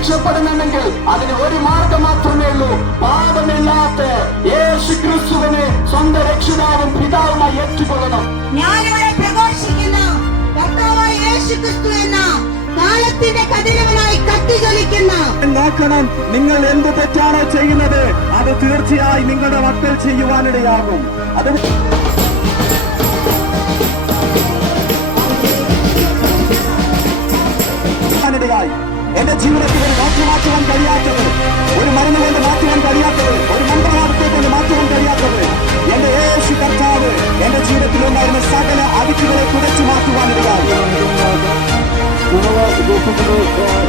രക്ഷപ്പെടണമെങ്കിൽ അതിന് ഒരു മാർഗം മാത്രമേ ഉള്ളൂ. പാപമില്ലാത്ത യേശു ക്രിസ്തുവിനെ സ്വന്തം രക്ഷിതാവും പിതാവുമായി ഏറ്റുകൊള്ളണം. ഞാനിവിടെ പ്രഘോഷിക്കുന്ന കർത്താവായ യേശു ക്രിസ്തു എന്ന കാലത്തിന്റെ കതിരവനായി കത്തിജ്വലിക്കുന്ന നോക്കണം നിങ്ങൾ എന്ത് തെറ്റാണോ ചെയ്യുന്നത്. അത് തീർച്ചയായും നിങ്ങളുടെ വക്കൽ ചെയ്യുവാനിടയാകും. അത് ായി എന്റെ ജീവിതത്തിൽ ഒരു ഡോക്ടർ മാറ്റുവാൻ കഴിയാത്തത് ഒരു മരുന്ന് കൊണ്ട് മാറ്റുവാൻ കഴിയാത്തത് ഒരു മന്ത്രവാദത്തെ കൊണ്ട് മാറ്റുവാൻ കഴിയാത്തത് എന്റെ യേശു കർത്താവ് എന്റെ ജീവിതത്തിൽ ഉണ്ടായിരുന്ന സകല അതിഥികളെ തുടച്ചു മാറ്റുവാനിടയായി കല്ലറയിൽ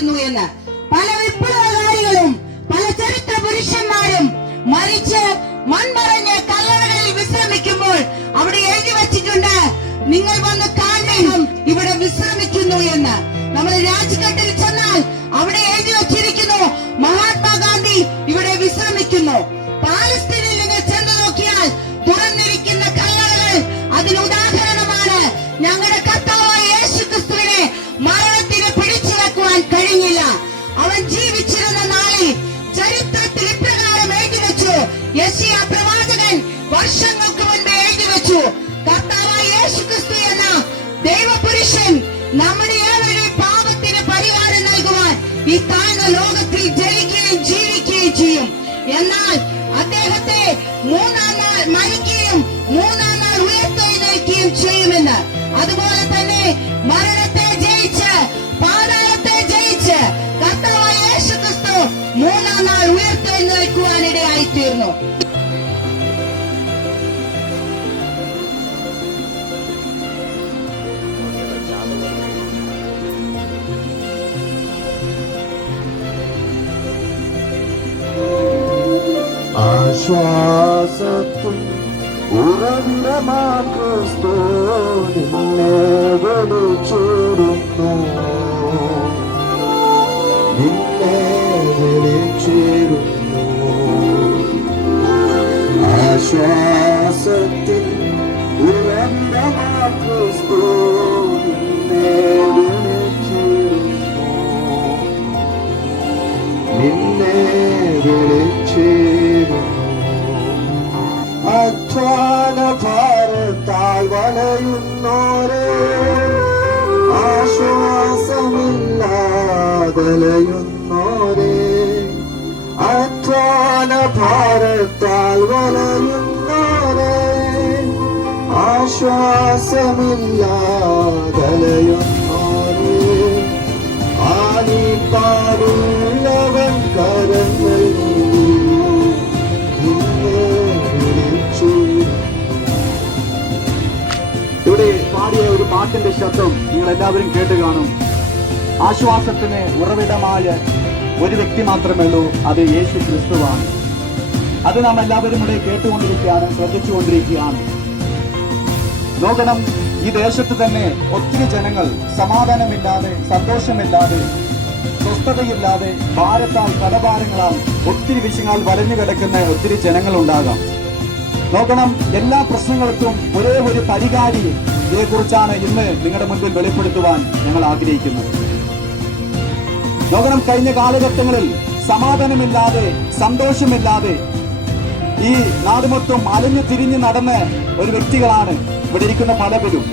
ഉയർത്തെഴുന്നേറ്റിരിക്കുന്നു എന്ന് പല വിപ്ലവകാരികളും അവൻ ജീവിച്ചിരുന്ന നാളിൽ ചരിത്രത്തിൽ ഇപ്രകാരം എഴുതി വെച്ചു. യശിയ പ്രവാചകൻ വർഷങ്ങൾക്ക് മുൻപ് എഴുതി വെച്ചു. കർത്താവായ യേശു ക്രിസ്തു എന്ന ദൈവപുരുഷൻ നമ്മുടെ ഏവരുടെയും പാപത്തിന് പരിഹാരം നൽകുവാൻ ഈ താഴ്ന്ന ലോകത്തിൽ ജയിക്കുകയും ജീവിക്കുകയും ചെയ്യും. എന്നാൽ അദ്ദേഹത്തെ മൂന്നാം നാൾ മരിക്കുകയും മൂന്നാം നാൾ ഉയർത്തെഴുന്നേൽക്കുകയും ചെയ്യുമെന്ന്. അതുപോലെ ആശ്വാസത്തും ഉറവിടമാം ക്രിസ്തു നിന്നെ വിളിച്ചിരുന്നു നിന്നെ വിളിച്ചിരുന്നു ആശ്വാസത്തിൽ ഉറവിടമാം ക്രിസ്തു ആശ്വാസമില്ലാതലയുന്നോരെ അധ്വാന ഭാരത്താൽ വലയുന്നോരേ കരങ്ങൾ പാടുള്ളവൻ വിളിച്ചു. ഇവിടെ പാടിയ ഒരു പാട്ടിന്റെ ശബ്ദം നിങ്ങൾ എല്ലാവരും കേട്ട് കാണും. ആശ്വാസത്തിന് ഉറവിടമായ ഒരു വ്യക്തി മാത്രമേ ഉള്ളൂ അത് യേശു ക്രിസ്തുവാണ്. അത് നാം എല്ലാവരും കൂടെ കേട്ടുകൊണ്ടിരിക്കുകയാണ് ശ്രദ്ധിച്ചുകൊണ്ടിരിക്കുകയാണ്. നോക്കണം ഈ ദേശത്ത് തന്നെ ഒത്തിരി ജനങ്ങൾ സമാധാനമില്ലാതെ സന്തോഷമില്ലാതെ സ്വസ്ഥതയില്ലാതെ ഭാരത്താൽ കടഭാരങ്ങളാൽ ഒത്തിരി വിഷയങ്ങൾ വലഞ്ഞു കിടക്കുന്ന ഒത്തിരി ജനങ്ങൾ ഉണ്ടാകാം. നോക്കണം എല്ലാ പ്രശ്നങ്ങൾക്കും ഒരേ ഒരു പരിഹാരിയെ കുറിച്ചാണ് ഇന്ന് നിങ്ങളുടെ മുൻപിൽ വെളിപ്പെടുത്തുവാൻ ഞങ്ങൾ ആഗ്രഹിക്കുന്നത്. നോക്കണം കഴിഞ്ഞ കാലഘട്ടങ്ങളിൽ സമാധാനമില്ലാതെ സന്തോഷമില്ലാതെ ഈ നാട് മൊത്തം അലഞ്ഞു തിരിഞ്ഞു നടന്ന ഒരു വ്യക്തികളാണ് ഇവിടെ ഇരിക്കുന്ന പലവരും.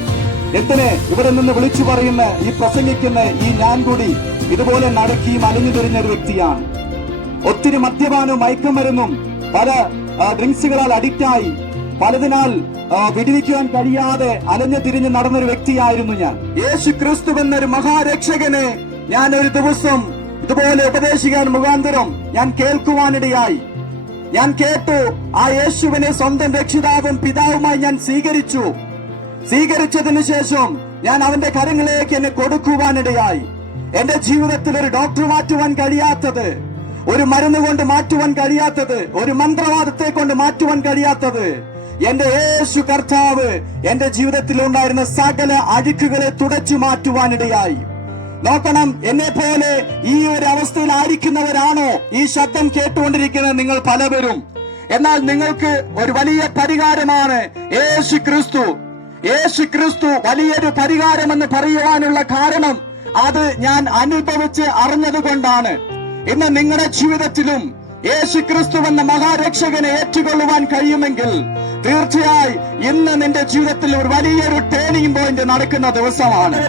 എന്തിന് ഇവിടെ നിന്ന് വിളിച്ചു പറയുന്ന ഈ പ്രസംഗിക്കുന്ന ഈ ഞാൻ കൂടി ഇതുപോലെ നടക്കിയും അലഞ്ഞു തിരിഞ്ഞ ഒരു വ്യക്തിയാണ്. ഒത്തിരി മദ്യപാനവും മയക്കുമരുന്നും പല ഡ്രിങ്ക്സുകളാൽ അഡിക്റ്റായി പലതിനാൽ വിടുവിക്കാൻ കഴിയാതെ അലഞ്ഞു തിരിഞ്ഞ് നടന്നൊരു വ്യക്തിയായിരുന്നു ഞാൻ. യേശു ക്രിസ്തു എന്നൊരു മഹാരക്ഷകനെ ഞാൻ ഒരു ദിവസം ഇതുപോലെ ഉപദേശിക്കാൻ മുഖാന്തരം ഞാൻ കേൾക്കുവാനിടയായി. ഞാൻ കേട്ടു ആ യേശുവിനെ സ്വന്തം രക്ഷിതാവും പിതാവുമായി ഞാൻ സ്വീകരിച്ചു. സ്വീകരിച്ചതിനു ശേഷം ഞാൻ അവന്റെ കരങ്ങളിലേക്ക് എന്നെ കൊടുക്കുവാനിടയായി. എന്റെ ജീവിതത്തിൽ ഒരു ഡോക്ടർ മാറ്റുവാൻ കഴിയാത്തത് ഒരു മരുന്ന് കൊണ്ട് മാറ്റുവാൻ കഴിയാത്തത് ഒരു മന്ത്രവാദത്തെ കൊണ്ട് മാറ്റുവാൻ കഴിയാത്തത് എന്റെ യേശു കർത്താവ് എന്റെ ജീവിതത്തിൽ ഉണ്ടായിരുന്ന സകല അഴുക്കുകളെ തുടച്ചു മാറ്റുവാനിടയായി. നോക്കണം. എന്നെ പോലെ ഈ ഒരു അവസ്ഥയിലായിരിക്കുന്നവരാണോ ഈ ശബ്ദം കേട്ടുകൊണ്ടിരിക്കുന്നത് നിങ്ങൾ പലവരും. എന്നാൽ നിങ്ങൾക്ക് ഒരു വലിയ പരിഹാരമാണ് യേശു ക്രിസ്തു. യേശു ക്രിസ്തു വലിയൊരു പരിഹാരമെന്ന് പറയുവാനുള്ള കാരണം അത് ഞാൻ അനുഭവിച്ച് അറിഞ്ഞതുകൊണ്ടാണ്. ഇന്ന് നിങ്ങളുടെ ജീവിതത്തിലും യേശു ക്രിസ്തു എന്ന മഹാരക്ഷകനെ ഏറ്റുകൊള്ളുവാൻ കഴിയുമെങ്കിൽ തീർച്ചയായി ഇന്ന് നിന്റെ ജീവിതത്തിൽ ഒരു വലിയൊരു ടേണിംഗ് പോയിന്റ് നടക്കുന്ന ദിവസമാണ്.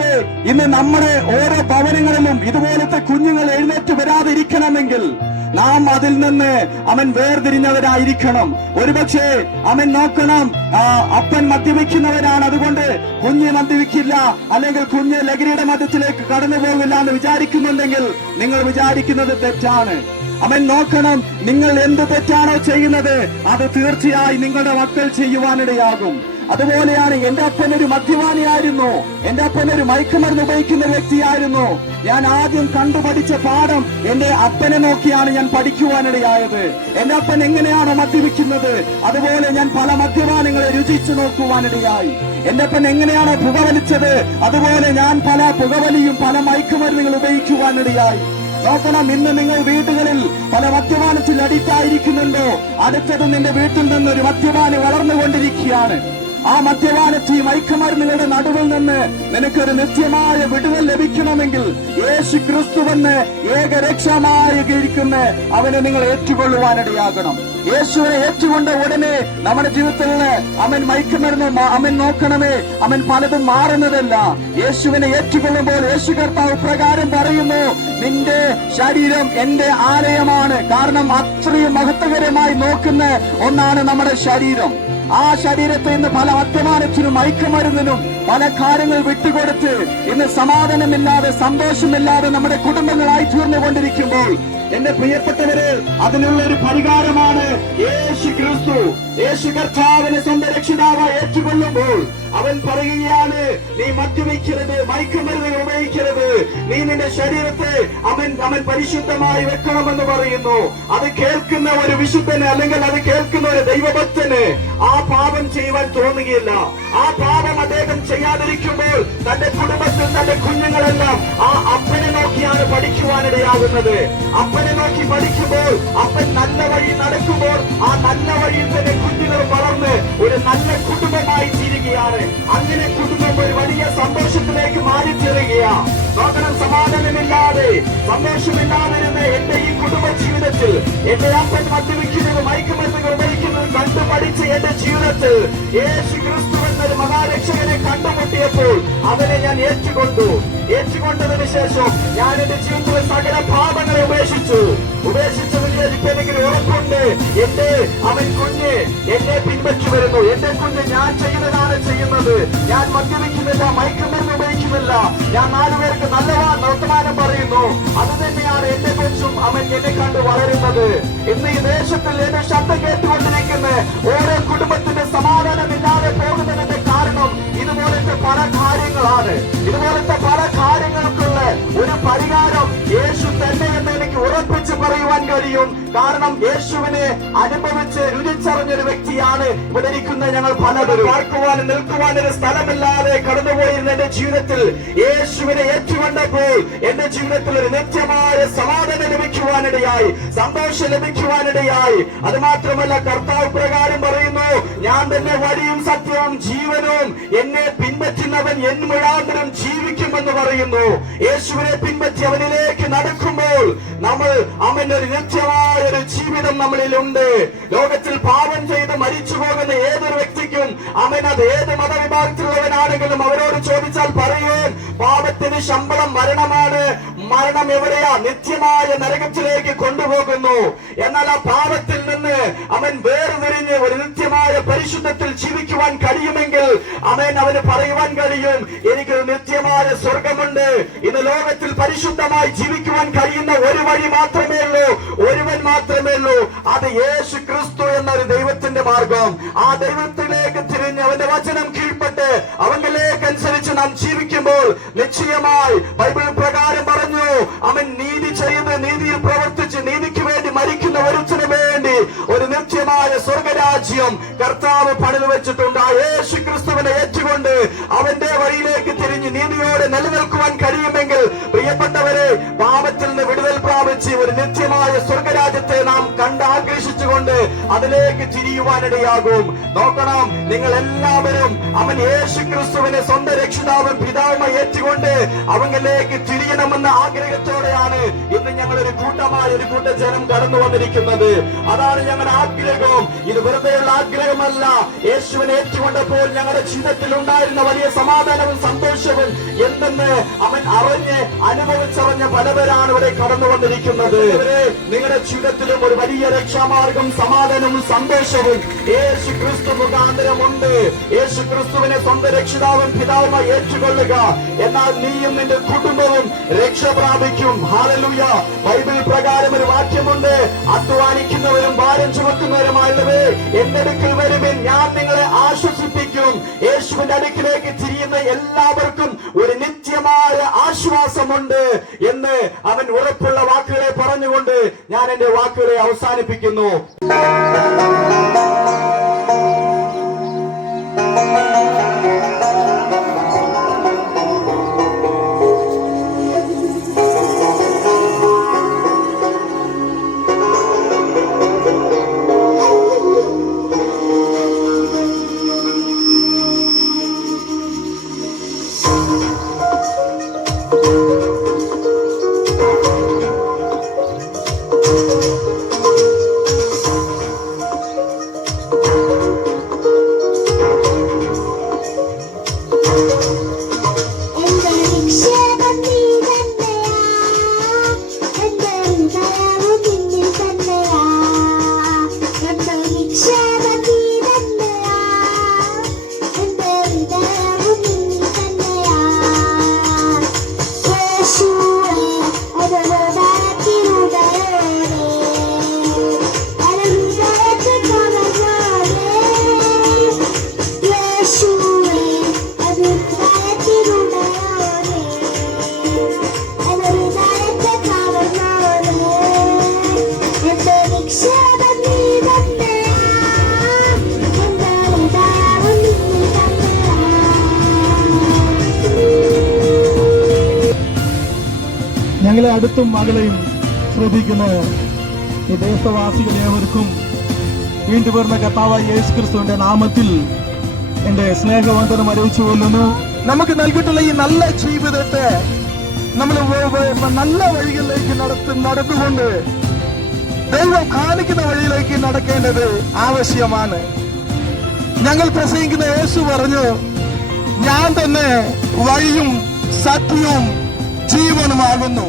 ഇന്ന് നമ്മുടെ ഓരോ ഭവനങ്ങളിലും ഇതുപോലത്തെ കുഞ്ഞുങ്ങൾ എഴുന്നേറ്റ് വരാതിരിക്കണമെങ്കിൽ നാം അതിൽ നിന്ന് അവൻ വേർതിരിഞ്ഞവരായിരിക്കണം. ഒരുപക്ഷെ അവൻ നോക്കണം അപ്പൻ മദ്യപിക്കുന്നവരാണ്. അതുകൊണ്ട് കുഞ്ഞ് മദ്യപിക്കില്ല അല്ലെങ്കിൽ കുഞ്ഞ് ലഹരിയുടെ മതത്തിലേക്ക് കടന്നു പോകില്ല എന്ന് വിചാരിക്കുന്നുണ്ടെങ്കിൽ നിങ്ങൾ വിചാരിക്കുന്നത് തെറ്റാണ്. അവൻ നോക്കണം നിങ്ങൾ എന്ത് തെറ്റാണോ ചെയ്യുന്നത് അത് തീർച്ചയായും നിങ്ങളുടെ മക്കൾ ചെയ്യുവാനിടയാകും. അതുപോലെയാണ് എന്റെ അപ്പൻ ഒരു മദ്യപാനിയായിരുന്നു. എന്റെ അപ്പൻ ഒരു മയക്കുമരുന്ന് ഉപയോഗിക്കുന്ന വ്യക്തിയായിരുന്നു. ഞാൻ ആദ്യം കണ്ടുപഠിച്ച പാഠം എന്റെ അപ്പനെ നോക്കിയാണ് ഞാൻ പഠിക്കുവാനിടയായത്. എന്റെ അപ്പൻ എങ്ങനെയാണ് മദ്യപിക്കുന്നത് അതുപോലെ ഞാൻ പല മദ്യപാനങ്ങളെ രുചിച്ചു നോക്കുവാനിടയായി. എന്റെ അപ്പൻ എങ്ങനെയാണ് പുകവലിച്ചത് അതുപോലെ ഞാൻ പല പുകവലിയും പല മയക്കുമരുന്നുകൾ ഉപയോഗിക്കുവാനിടയായി. നോക്കണം ഇന്ന് നിങ്ങൾ വീടുകളിൽ പല മദ്യപാനത്തിൽ അഡിക്റ്റായിരിക്കുന്നുണ്ടോ അടുത്തത് നിന്റെ വീട്ടിൽ നിന്ന് ഒരു മദ്യപാനി വളർന്നുകൊണ്ടിരിക്കുകയാണ്. ആ മദ്യപാനത്തിൽ മയക്കുമരുന്നുകളുടെ നടുവിൽ നിന്ന് നിനക്കൊരു നിത്യമായ വിടുതൽ ലഭിക്കണമെങ്കിൽ യേശു ക്രിസ്തുവെന്ന് ഏക ഇരിക്കുന്ന അവനെ നിങ്ങൾ ഏറ്റുകൊള്ളുവാനിടയാകണം. യേശുവിനെ ഏറ്റുകൊണ്ട ഉടനെ നമ്മുടെ ജീവിതത്തിൽ അവൻ മയക്കുമരുന്ന് അവൻ നോക്കണമേ അവൻ പലതും മാറുന്നതല്ല. യേശുവിനെ ഏറ്റുകൊള്ളുമ്പോൾ യേശു കർത്താവ് പ്രകാരം പറയുന്നു നിന്റെ ശരീരം എന്റെ ആലയമാണ്. കാരണം അത്രയും മഹത്വകരമായി നോക്കുന്ന ഒന്നാണ് നമ്മുടെ ശരീരം. ആ ശരീരത്തെ ഇന്ന് പല അധ്യമാനത്തിനും മയക്കുമരുന്നിനും പല കാര്യങ്ങൾ വിട്ടുകൊടുത്ത് ഇന്ന് സമാധാനമില്ലാതെ സന്തോഷമില്ലാതെ നമ്മുടെ കുടുംബങ്ങളായി തീർന്നുകൊണ്ടിരിക്കുമ്പോൾ എന്റെ പ്രിയപ്പെട്ടവര് അതിനുള്ള ഒരു പരിഹാരമാണ് യേശു ക്രിസ്തു യേശു കർത്താവിനെ സ്വന്തം രക്ഷിതാവായി ഏറ്റുകൊള്ളുമ്പോൾ അവൻ പറയുകയാണ് നീ മദ്യപിക്കരുത് മയക്കുമരുന്നുകൾ ഉപയോഗിക്കരുത്. നീ നിന്റെ ശരീരത്തെ അവൻ അവൻ പരിശുദ്ധമായി വെക്കണമെന്ന് പറയുന്നു. അത് കേൾക്കുന്ന ഒരു വിശുദ്ധന് അല്ലെങ്കിൽ അത് കേൾക്കുന്ന ഒരു ദൈവഭക്തന് ആ പാപം ചെയ്യുവാൻ തോന്നുകയില്ല. ആ പാപം അദ്ദേഹം ചെയ്യാതിരിക്കുമ്പോൾ തന്റെ കുടുംബത്തിൽ തന്റെ കുഞ്ഞുങ്ങളെല്ലാം ആ അപ്പനെ നോക്കിയാണ് പഠിക്കുവാനിടയാകുന്നത്. അപ്പനെ നോക്കി പഠിക്കുമ്പോൾ അപ്പൻ നല്ല വഴി നടക്കുമ്പോൾ ആ നല്ല വഴിയിൽ തന്നെ കുഞ്ഞുങ്ങൾ വളർന്ന് ഒരു നല്ല കുടുംബമായി ജീവിക്കുകയാണ്. അങ്ങനെ കുടുംബം ഒരു വലിയ സന്തോഷത്തിലേക്ക് മാറി നോക്കണം സമാധാനമില്ലാതെ സന്തോഷമില്ലാതിരുന്ന എന്റെ ഈ കുടുംബ ജീവിതത്തിൽ എന്റെ അപ്പൻ മദ്യപിക്കുന്നത് മയക്കുമരുന്നുകൾ ഉപയോഗിക്കുന്നത് കണ്ടു പഠിച്ച എന്റെ ജീവിതത്തിൽ യേശു ക്രിസ്തു എന്നൊരു മഹാരക്ഷകനെ കണ്ടുമുട്ടിയപ്പോൾ അവനെ ഞാൻ ഏറ്റുകൊണ്ടു. ഏറ്റുകൊണ്ടതിന് ശേഷം ഞാൻ എന്റെ ജീവിതത്തിലെ സകല പാപങ്ങളെ ഉപേക്ഷിച്ചു. ഉപേക്ഷിച്ചു എനിക്ക് ഉറപ്പുണ്ട്. എന്റെ അവൻ കുഞ്ഞ് എന്നെ പിൻപറ്റി വരുന്നു എന്റെ കുഞ്ഞ് ഞാൻ ചെയ്യുന്നതാണ് ചെയ്യുന്നത്. ഞാൻ മദ്യപിക്കുന്നില്ല മയക്കുമരുന്ന് ഉപയോഗിക്കുന്നില്ല. ഞാൻ നാലുപേർക്ക് നല്ല വർത്തമാനം പറയുന്നു. അത് തന്നെയാണ് എന്റെ കൊച്ചും അവൻ എന്നെ കണ്ട് വളരുന്നത്. ഇന്ന് ഈ ദേശത്തിൽ എന്റെ ശബ്ദം കേട്ടുകൊണ്ടിരിക്കുന്ന ഓരോ കുടുംബത്തിന്റെ സമാധാനമില്ലാതെ പോകുന്നു പല കാര്യങ്ങളാണ്. ഇതുപോലത്തെ പല കാര്യങ്ങൾക്കുള്ള ഒരു പരിഹാരം യേശു തന്നെ എന്ന് എനിക്ക് ഉറപ്പിച്ച് പറയുവാൻ കഴിയും. കാരണം യേശുവിനെ അനുഭവിച്ച് രുചിച്ചറിഞ്ഞൊരു വ്യക്തിയാണ് ഇവിടെ ഇരിക്കുന്ന ഞങ്ങൾ പലരും. പാർക്കുവാനും നിൽക്കുവാനും ഒരു സ്ഥലമില്ലാതെ കടന്നുപോയിരുന്ന എന്റെ ജീവിതത്തിൽ യേശുവിനെ ഏറ്റുകൊണ്ടപ്പോൾ എന്റെ ജീവിതത്തിൽ ഒരു നിത്യമായ സമാധാനം ലഭിക്കുവാനിടയായി സന്തോഷം ലഭിക്കുവാനിടയായി. അത് മാത്രമല്ല കർത്താവ് പ്രകാരം പറയുന്നു ഞാൻ തന്നെ വഴിയും സത്യവും ജീവനും എന്നെ പിൻപറ്റുന്നവൻ എൻ മുഴാന്തരം ജീവിക്കുമെന്ന് പറയുന്നു. യേശുവിനെ പിൻപറ്റി അവനിലേക്ക് നടക്കുമ്പോൾ നമ്മൾ അവന്റെ ഒരു നിത്യമായ ഒരു ജീവിതം നമ്മളിലുണ്ട്. ലോകത്തിൽ പാപം ചെയ്ത് മരിച്ചു പോകുന്ന ഏതൊരു വ്യക്തിക്കും അവൻ അത് ഏത് മതവിഭാഗത്തിലുള്ളവനാണെങ്കിലും അവരോട് ചോദിച്ചാൽ പറയൂ പാപത്തിന് ശമ്പളം മരണമാണ്. മരണം എവിടെയാ? നിത്യമായ നരകത്തിലേക്ക് കൊണ്ടുപോകുന്നു. എന്നാൽ ആ പാപത്തിൽ നിന്ന് അവൻ വേർതിരിഞ്ഞ് ഒരു നിത്യമായ പരിശുദ്ധത്തിൽ ജീവിക്കുവാൻ കഴിയുമെങ്കിൽ അവൻ അവന് പറയുവാൻ കഴിയും. എനിക്ക് നിത്യമായ സ്വർഗമുണ്ട് ഇന്ന് ലോകത്തിൽ പരിശുദ്ധമായി ജീവിക്കുവാൻ കഴിയുന്ന ഒരു വഴി മാത്രമേ ഉള്ളൂ. ഒരുവൻ മാത്രമേ ഉള്ളൂ. അത് യേശു ക്രിസ്തു എന്നൊരു ദൈവത്തിന്റെ മാർഗം. ആ ദൈവത്തിലേക്ക് തിരിഞ്ഞ് അവന്റെ വചനം കീഴ്പ്പെട്ട് അവങ്കിലേക്ക് അനുസരിച്ച് നാം ജീവിക്കുമ്പോൾ നിശ്ചയമായി ബൈബിൾ പ്രകാരം പറഞ്ഞു അവൻ നീതി ചെയ്ത് നീതിയിൽ പ്രവർത്തിച്ച് നീതിക്ക് വേണ്ടി മരിക്കുന്ന വേണ്ടി ഒരു നിത്യമായ സ്വർഗരാജ്യം കർത്താവ് പണിത് വെച്ചിട്ടുണ്ട്. ആ യേശു ക്രിസ്തുവിനെ ഏറ്റുകൊണ്ട് അവന്റെ വഴിയിലേക്ക് തിരിഞ്ഞ് നീതിയോടെ നിലനിൽക്കുവാൻ കഴിയുമെങ്കിൽ പ്രിയപ്പെട്ടവരെ പാപത്തിൽ നിന്ന് വിടുതൽ പ്രാപിച്ച് ഒരു നിത്യമായ സ്വർഗരാജ്യത്തെ നാം കണ്ടാഗ്രഹിച്ചുകൊണ്ട് അതിലേക്ക് തിരിയുവാനിടയാകും. നോക്കണം നിങ്ങൾ എല്ലാവരും അവൻ യേശു ക്രിസ്തുവിനെ സ്വന്തം രക്ഷിതാവ് പിതാവുമായി ഏറ്റുകൊണ്ട് അവങ്ങളിലേക്ക് തിരിയണമെന്ന ആഗ്രഹത്തോടെയാണ് ഇന്ന് ഞങ്ങൾ ഒരു കൂട്ടമായ ഒരു കൂട്ട ജനം കടന്നു വന്നിരിക്കുന്നത്. അതാണ് ഞങ്ങളുടെ ആഗ്രഹം. ഇത് വെറുതെയുള്ള ആഗ്രഹമല്ല. യേശുവിനെ ഏറ്റുകൊണ്ടപ്പോൾ ഞങ്ങളുടെ ജീവിതത്തിൽ ഉണ്ടായിരുന്ന വലിയ സമാധാനവും സന്തോഷവും എന്തെന്ന് അവൻ അറിഞ്ഞ് അനുഭവിച്ചറിഞ്ഞ പലവരാണ് ഇവിടെ കടന്നു വന്നിരിക്കുന്നത് നിങ്ങളുടെ ജീവിതത്തിലും ഒരു വലിയ രക്ഷാമാർഗം സമാധാനവും സന്തോഷവും യേശു ക്രിസ്തു മുഖാന്തരമുണ്ട്. യേശു ക്രിസ്തുവിനെ സ്വന്തം രക്ഷിതാവും പിതാവുമായി ഏറ്റുകൊള്ളുക. എന്നാൽ നീയും നിന്റെ കുടുംബവും രക്ഷ പ്രാപിക്കും. ഹാലലൂയ ബൈബിൾ അധ്വാനിക്കുന്നവരും ഭാരം ചുമക്കുന്നവരുമായുള്ളവേ എന്റെ അടുക്കൽ വരുവിൻ ഞാൻ നിങ്ങളെ ആശ്വസിപ്പിക്കും. യേശുവിന്റെ അടുക്കിലേക്ക് തിരിയുന്ന എല്ലാവർക്കും ഒരു നിത്യമായ ആശ്വാസമുണ്ട് എന്ന് അവൻ ഉറപ്പുള്ള വാക്കുകളെ പറഞ്ഞുകൊണ്ട് ഞാൻ എന്റെ വാക്കുകളെ അവസാനിപ്പിക്കുന്നു. അടുത്തും മകളെയും ശ്രദ്ധിക്കുന്ന ദേശവാസികൾ ഏവർക്കും വീണ്ടും വരുന്ന കർത്താവായ യേശു ക്രിസ്തുവിന്റെ നാമത്തിൽ എന്റെ സ്നേഹവന്ദനം അറിയിച്ചു കൊള്ളുന്നു. നമുക്ക് നൽകിയിട്ടുള്ള ഈ നല്ല ജീവിതത്തെ നമ്മൾ നല്ല വഴികളിലേക്ക് നടത്തി നടന്നുകൊണ്ട് ദൈവം കാണിക്കുന്ന വഴിയിലേക്ക് നടക്കേണ്ടത് ആവശ്യമാണ്. ഞങ്ങൾ പ്രസംഗിക്കുന്ന യേശു പറഞ്ഞു ഞാൻ തന്നെ വഴിയും സത്യവും ജീവനുമാകുന്നു.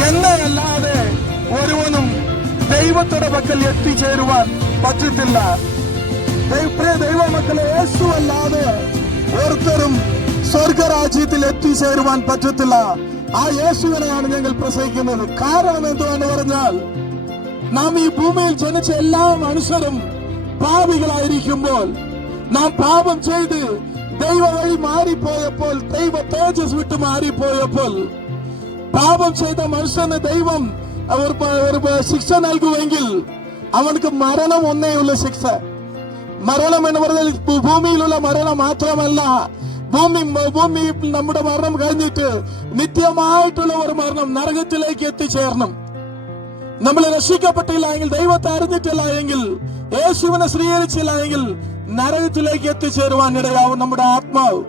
എന്നല്ലാതെ ഒരുവനും ദൈവത്തിന്റെ പക്കൽ എത്തിച്ചേരുവാൻ പറ്റത്തില്ല പ്രിയ ദൈവമക്കളെ യേശു അല്ലാതെ സ്വർഗരാജ്യത്തിൽ എത്തിച്ചേരുവാൻ പറ്റത്തില്ല ആ യേശുവിനെയാണ് ഞങ്ങൾ പ്രസംഗിക്കുന്നത് കാരണം എന്തുവെന്ന് പറഞ്ഞാൽ നാം ഈ ഭൂമിയിൽ ജനിച്ച എല്ലാ മനുഷ്യരും പാപികളായിരിക്കുമ്പോൾ നാം പാപം ചെയ്ത് ദൈവ വഴി മാറിപ്പോയപ്പോൾ ദൈവ തേജസ് വിട്ട് മാറിപ്പോയപ്പോൾ പാപം ചെയ്ത മനുഷ്യന് ദൈവം അവർ ശിക്ഷ നൽകുമെങ്കിൽ അവനക്ക് മരണം ഒന്നേയുള്ള ശിക്ഷ. മരണം എന്ന് പറഞ്ഞാൽ ഭൂമിയിലുള്ള മരണം മാത്രമല്ല. ഭൂമി ഭൂമി നമ്മുടെ മരണം കഴിഞ്ഞിട്ട് നിത്യമായിട്ടുള്ള ഒരു മരണം നരകത്തിലേക്ക് എത്തിച്ചേരണം. നമ്മൾ രക്ഷിക്കപ്പെട്ടില്ല എങ്കിൽ ദൈവത്തെ അറിഞ്ഞിട്ടില്ല എങ്കിൽ യേശുവിനെ സ്വീകരിച്ചില്ല എങ്കിൽ നരകത്തിലേക്ക് എത്തിച്ചേരുവാൻ ഇടയാവും നമ്മുടെ ആത്മാവ്.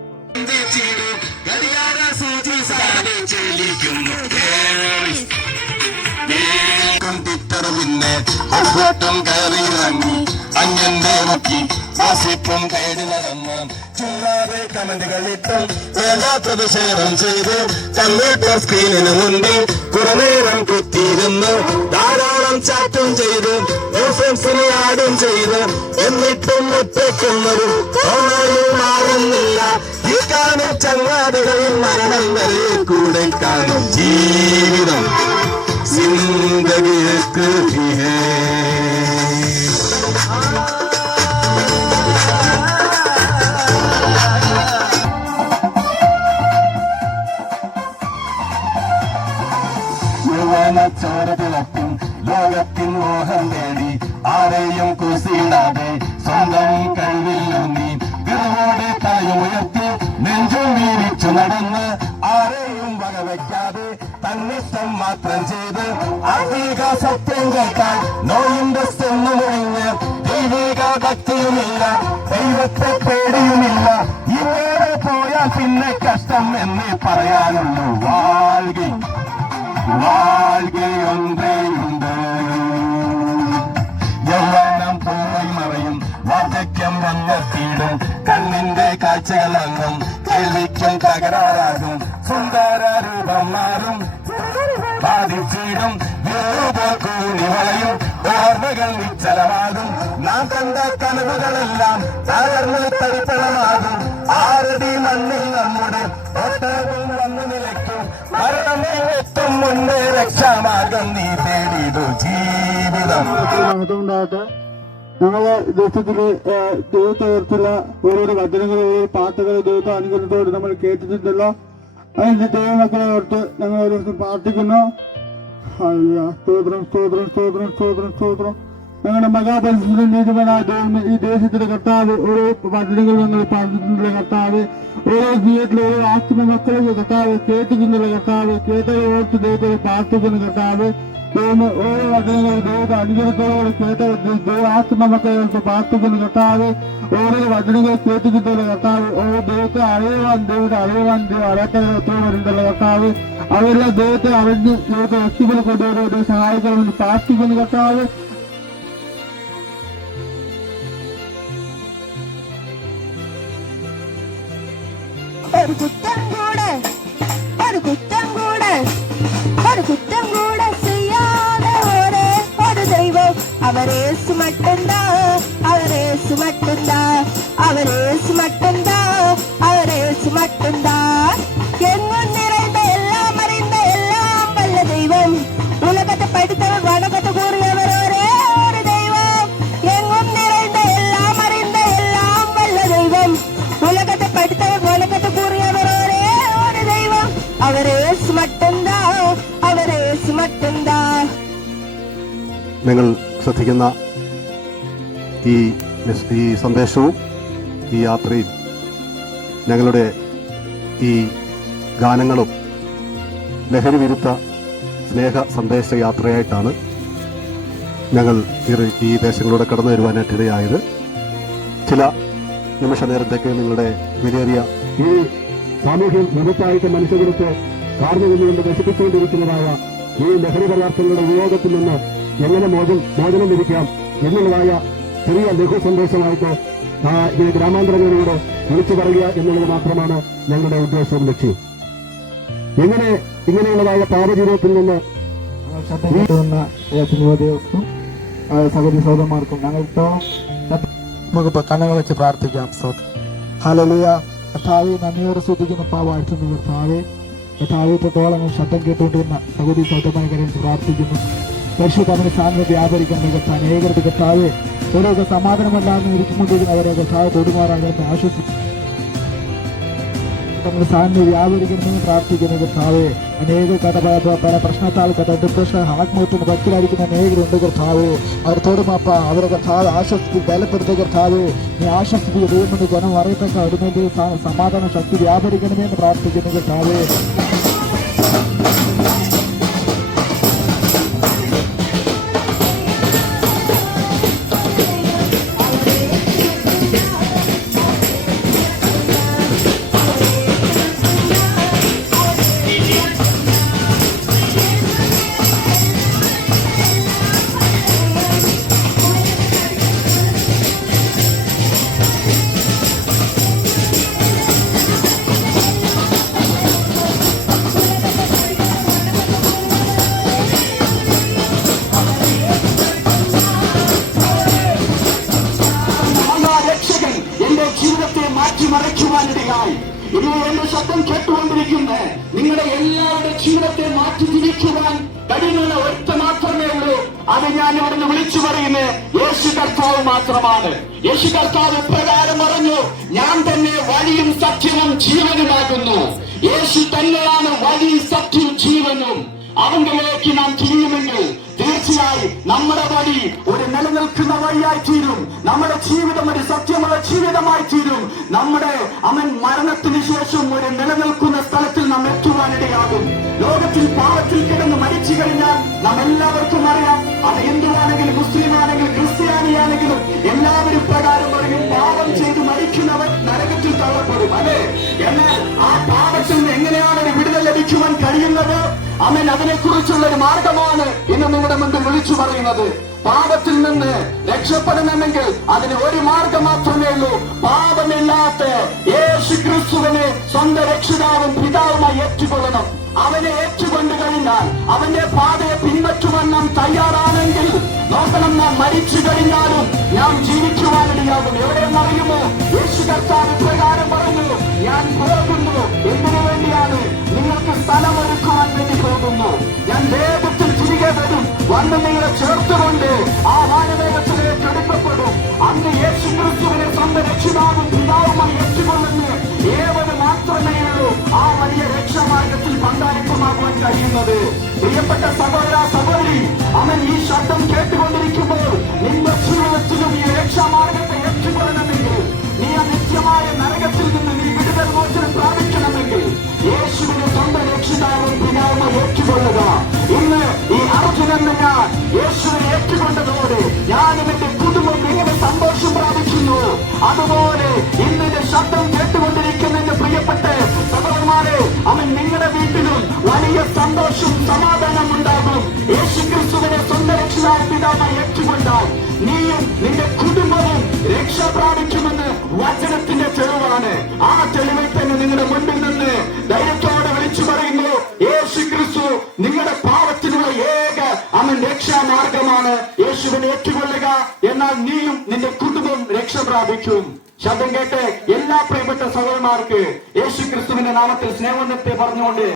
പിന്നെ ഒപ്പോട്ടും കയറി ഇറങ്ങി അഞ്ഞന്റെ മുക്കി ആസിപ്പും കയറി നടന്ന് ചുമ്മാതെ കമന്റുകളിട്ടും വേണ്ടാത്തത് ഷെയറും ചെയ്ത് കമ്പ്യൂട്ടർ സ്ക്രീനിന് മുൻപിൽ കുറനേരം കുത്തിയിരുന്നു ധാരാളം ചാറ്റും ചെയ്ത് ഫ്രണ്ട്സിനെ ആടും ചെയ്ത് എന്നിട്ടും ഒറ്റയ്ക്കുന്നതും മാറുന്നില്ല. காணும் சங்காதிகளின் மரணங்களே கூடை காணும் ஜீவிதம் சிந்தகிற்கு சோரதிலத்தின் லோகத்தின் மோகம் தேடி ஆரையும் குசியிடாதே சொந்தம் கல்வியில் நீ திருவோடு தாய் உயர்த்தி നെഞ്ചും വീരിച്ചു നടന്ന് ആരെയും വകവയ്ക്കാതെ തന്നിഷ്ടം മാത്രം ചെയ്ത് അധിക സത്യം കേൾക്കാൻ നോയിന്റെ സെന്ന് മുഴിഞ്ഞ് ദൈവിക ഭക്തിയുമില്ല ദൈവത്തെ പേടിയുമില്ല. ഇങ്ങനെ പോയാൽ പിന്നെ കഷ്ടം എന്നേ പറയാനുള്ളൂ. വാൽകി വാൽകയൊണ്ടേയുണ്ട് യൗവനം പോയി മറയും വാർദ്ധക്യം വന്നെത്തിയിടും കണ്ണിന്റെ കാഴ്ചകൾ അങ്ങും കേൾവിക്കും തകരാറാകും സുന്ദര രൂപം മാറും ബാധിച്ചിടും ഓർമ്മകൾ നിശ്ചലമാകും നാം കണ്ട കനവുകളെല്ലാം തകർന്ന് തരിപ്പണമാകും ആരടി മണ്ണിൽ നമ്മുടെ വന്ന് വന്നു നിലയ്ക്കും മരണമേ എത്തും മുന്നേ രക്ഷാമാർഗം നീ തേടിയതു ജീവിതം അതുകൊണ്ടാകട്ടെ ഞങ്ങളെ ദേശത്തിൽ ദൈവത്തോർത്തുള്ള ഓരോരോ വചനങ്ങൾ ഓരോ പാട്ടുകൾ ദൈവത്തെ അനുഗ്രഹത്തോട് നമ്മൾ കേട്ടിട്ടുണ്ടല്ലോ. അതിന്റെ ദൈവമക്കളെ ഓർത്ത് ഞങ്ങൾ ഓരോരുത്തർ പ്രാർത്ഥിക്കുന്നു. ഹല്ലേലൂയ. സ്തോത്രം സ്തോത്രം സ്തോത്രം സ്തോത്രം സ്തോത്രം. ഞങ്ങളുടെ മഹാപരിശുദ്ധ നീതിപനായ ദൈവം ഈ ദേശത്തിന്റെ കർത്താവ് ഓരോ വചനങ്ങൾ ഞങ്ങൾ പറഞ്ഞിട്ടുള്ള കർത്താവ്. ഓരോ ജീവിതത്തിലെ ഓരോ ആത്മ മക്കളും കർത്താവ് കേട്ടിട്ടുള്ള കർത്താവ്. കേട്ടത് ഓർത്ത് ദൈവത്തെ പ്രാർത്ഥിക്കുന്ന കർത്താവ്. ദൈവം ഓരോ വചനങ്ങൾ ദൈവത്തെ അനുഗ്രഹത്തോടെ കേട്ട ദൈവ ആത്മ മക്കളെ ഓർത്ത് പ്രാർത്ഥിക്കുന്ന കർത്താവ് ഓരോ വചനങ്ങൾ കേട്ടിട്ടുള്ള കർത്താവ്. ഓരോ ദൈവത്തെ അറിയുവാൻ ദൈവത്തെ അറിയുവാൻ ദൈവം അറിയാത്ത വരുന്നുള്ള കർത്താവ്. അവരെല്ലാം ദൈവത്തെ അറിഞ്ഞ് ദൈവത്തെ അവരെ സ്മട്ടുന്താ അവരെ സ്മട്ടുന്താ എങ്ങും നിറയുന്ന എല്ലാം എല്ലാം വല്ല ദൈവം. ഉലകത്ത് പഠിത്തവൻ വണകത്ത് കൂറിയവർ ദൈവം. എങ്ങും നിറയുന്ന എല്ലാം എല്ലാം വല്ല ദൈവം. ഉലകത്ത് പഠിത്തവൻ വണകത്ത് കൂറിയവർ ദൈവം. അവരെ സ്മട്ടുന്താ അവരെ സ്മട്ടുന്താ നിങ്ങൾ ശ്രദ്ധിക്കുന്ന ഈ ഈ സന്ദേശവും ഈ യാത്രയും ഞങ്ങളുടെ ഈ ഗാനങ്ങളും ലഹരി വിരുദ്ധ സ്നേഹ സന്ദേശ യാത്രയായിട്ടാണ് ഞങ്ങൾ ഈ- ദേശങ്ങളിലൂടെ കടന്നു വരുവാനായിട്ടിടയായത് ചില നിമിഷ നേരത്തേക്ക് നിങ്ങളുടെ വിലയേറിയ ഈ സാമൂഹ്യ വിപത്തായിട്ട് മനുഷ്യകുലത്തെ കാർന്നു നിന്നുകൊണ്ട് നശിപ്പിച്ചുകൊണ്ടിരിക്കുന്നതായ ഈ ലഹരി പദാർത്ഥങ്ങളുടെ ഉപയോഗത്തിൽ നിന്ന് എങ്ങനെ മോചനം ലഭിക്കാം? എന്നുള്ളതായ ചെറിയ ലഘു സന്ദേശമായിട്ട് ആ ഈ ഗ്രാമാന്തരങ്ങളിലൂടെ വിളിച്ചു പറയുക എന്നുള്ളത് മാത്രമാണ് ഞങ്ങളുടെ ഉദ്ദേശവും ലക്ഷ്യം. എങ്ങനെ ഇങ്ങനെയുള്ളതായ പാപജീവിതത്തിൽ നിന്ന് ദേവസ്വം സഹോദരി സഹോദരന്മാർക്കും ഞങ്ങൾക്ക് നമുക്ക് കണ്ണുകൾ വെച്ച് പ്രാർത്ഥിക്കാം ഹലലിയ കഥാവെ നന്ദിയോടെ ശ്രദ്ധിക്കുന്ന പാവാഴ്ത്തുന്ന കർത്താവെ കഥാവിത്രത്തോളം ശബ്ദം കേട്ടുകൊണ്ടിരുന്ന സഹോദരി കരയിച്ച് പ്രാർത്ഥിക്കുന്നു. പരിശുദ്ധ അവന് സാന്നിധ്യം വ്യാപരിക്കുന്ന കർത്താവ് അനേകരുടെ കർത്താവ് ഓരോ സമാധാനമല്ലാതെ ഇരിച്ചുകൊണ്ടിരിക്കുന്നവരെ കർത്താവ് തൊടുമാറാകട്ടെ ആശ്വസിക്കും നമ്മുടെ സാന്നിധ്യം വ്യാപരിക്കണമെന്ന് പ്രാർത്ഥിക്കുന്ന കർത്താവെ അനേക കഥ പല- പ്രശ്നത്താൽ കഥ ഡിപ്രഷൻ ആത്മഹത്യന് പറ്റിലായിരിക്കുന്ന അനേകരുണ്ട് കർത്താവ്. അവർ അപ്പ അവരെ കർത്താവ് ആശ്വസിച്ച് ബലപ്പെടുത്തിയ കർത്താവ്. നീ ആശ്വസിപ്പിച്ച് ദൈവമെന്ന് ജനം അറിയത്തക്ക അതിനുവേണ്ടി സമാധാന ശക്തി വ്യാപരിക്കണമെന്ന് പ്രാർത്ഥിക്കുന്ന കർത്താവെ എന്റെ ശബ്ദം കേട്ടുകൊണ്ടിരിക്കുന്ന? നിങ്ങളുടെ എല്ലാവരുടെ ജീവിതത്തെ മാറ്റി തിരിക്കുവാൻ കഴിയുന്ന ഒറ്റ മാത്രമേ ഉള്ളൂ. അത് ഞാൻ ഇവിടുന്ന് വിളിച്ചു പറയുന്നത് യേശു കർത്താവ് മാത്രമാണ്. യേശു കർത്താവ് പ്രകാരം പറഞ്ഞു ഞാൻ തന്നെ വഴിയും സത്യവും ജീവനുമാകുന്നു. യേശു തന്നെയാണ് വഴി സത്യവും ജീവനും. അവങ്കിലേക്ക് നാം തിരിയുമെങ്കിൽ തീർച്ചയായും നമ്മുടെ വഴി ഒരു നിലനിൽക്കുന്ന വഴിയായി തീരും. നമ്മുടെ ജീവിതം ഒരു സത്യമുള്ള ജീവിതമായി തീരും. നമ്മുടെ അവൻ മരണത്തിന് ശേഷം ഒരു നിലനിൽക്കുന്ന സ്ഥലത്തിൽ നാം എത്തുവാനിടയാകും. ലോകത്തിൽ പാവത്തിൽ കിടന്ന് മരിച്ചു കഴിഞ്ഞാൽ നാം എല്ലാവർക്കും അറിയാം അത് ഹിന്ദുവാണെങ്കിലും മുസ്ലിം ആണെങ്കിലും ക്രിസ്ത്യാനിയാണെങ്കിലും എല്ലാവരും പ്രകാരം പറയും പാവം ചെയ്ത് മരിക്കുന്നവർ നരകത്തിൽ തള്ളപ്പെടും. അല്ലേ? എന്നാൽ ആ പാപത്തിൽ നിന്ന് എങ്ങനെയാണ് ഒരു വിടുതൽ ലഭിക്കുവാൻ കഴിയുന്നത്? അവൻ അതിനെക്കുറിച്ചുള്ള ഒരു മാർഗമാണ് ഇന്ന് നിങ്ങളുടെ മുമ്പിൽ വിളിച്ചു പറയുന്നത്. പാപത്തിൽ നിന്ന് രക്ഷപ്പെടണമെങ്കിൽ അതിന് ഒരു മാർഗം മാത്രമേ ഉള്ളൂ. പാപമില്ലാത്ത യേശു ക്രിസ്തുവിനെ സ്വന്തം രക്ഷിതാവും പിതാവുമായി ഏറ്റുകൊള്ളണം. അവനെ ഏറ്റുകൊണ്ട് കഴിഞ്ഞാൽ അവന്റെ പാതയെ പിൻപറ്റുവാൻ നാം തയ്യാറാണെങ്കിൽ നോക്കണം നാം മരിച്ചു കഴിഞ്ഞാലും നാം ജീവിക്കുവാനിടയാകും. എവിടെയെന്നറിയുമോ? യേശു കർത്താവ് പ്രകാരം പറഞ്ഞു ഞാൻ പോകുന്നു. എന്തിനു വേണ്ടിയാണ് നിങ്ങൾക്ക് സ്ഥലമൊരുക്കുവാൻ വേണ്ടി പോകുന്നു? ഞാൻ വേഗത്തിൽ തിരികെ വന്നങ്ങളെ വന്ന് നിങ്ങളെ ചേർത്തുകൊണ്ട് ആ വാനവേഗത്തിലേക്ക് കടുക്കപ്പെടും അന്ന് യേശു ക്രിസ്തുവിനെ സ്വന്തം രക്ഷിതാവും പിതാവുമായി ഏറ്റുകൊള്ളുന്നു. ഏവന് മാത്രമേ ഉള്ളൂ ആ വലിയ രക്ഷാമാർഗത്തിൽ പങ്കാളിത്തമാകുവാൻ കഴിയുന്നത്. പ്രിയപ്പെട്ട സഹോദര സഹോദരി അവൻ ഈ ശബ്ദം കേട്ടുകൊണ്ടിരിക്കുമ്പോൾ നിന്റെ ജീവിതത്തിലും ഈ രക്ഷാമാർഗത്തെ ഏറ്റുകൊള്ളണമെങ്കിൽ നീ ആ നിത്യമായ നരകത്തിൽ നിന്ന് നീ വിടുതൽ മോചനം പ്രാപിക്കണമെങ്കിൽ യേശുവിനെ സ്വന്തം രക്ഷിതാവും പിതാവുമായി ഏറ്റുകൊള്ളുക. ഇന്ന് ഈ അർജുനൻ ഞാൻ യേശുവിനെ ഏറ്റുകൊണ്ടതോടെ ഞാനും എന്റെ കുടുംബം ഇങ്ങനെ സന്തോഷം പ്രാപിക്കുന്നു. അതുപോലെ ഇന്ന് എന്റെ ശബ്ദം കേട്ടുകൊണ്ടിരിക്കുന്ന എന്റെ പ്രിയപ്പെട്ട സഹോദരന്മാരെ അവൻ നിങ്ങളുടെ വീട്ടിലും വലിയ സന്തോഷം സമാധാനം ഉണ്ടാകും. യേശു ക്രിസ്തുവിനെ സ്വന്തം രക്ഷിതാവ് ഏറ്റുകൊണ്ടാൽ നീയും നിന്റെ കുടുംബവും രക്ഷ പ്രാപിക്കുമെന്ന് വചനത്തിന്റെ തെളിവാണ്. ആ തെളിവിൽ തന്നെ നിങ്ങളുടെ മുൻപിൽ രക്ഷാമാർഗമാണ്. യേശുവിനെ ഏറ്റുകൊള്ളുക എന്നാൽ നീയും നിന്റെ കുടുംബം രക്ഷ പ്രാപിക്കും ശബ്ദം കേട്ട് എല്ലാ പ്രിയപ്പെട്ട സഹോദരന്മാർക്ക് യേശു ക്രിസ്തുവിന്റെ നാമത്തിൽ സ്നേഹത്തെ പറഞ്ഞുകൊണ്ട്.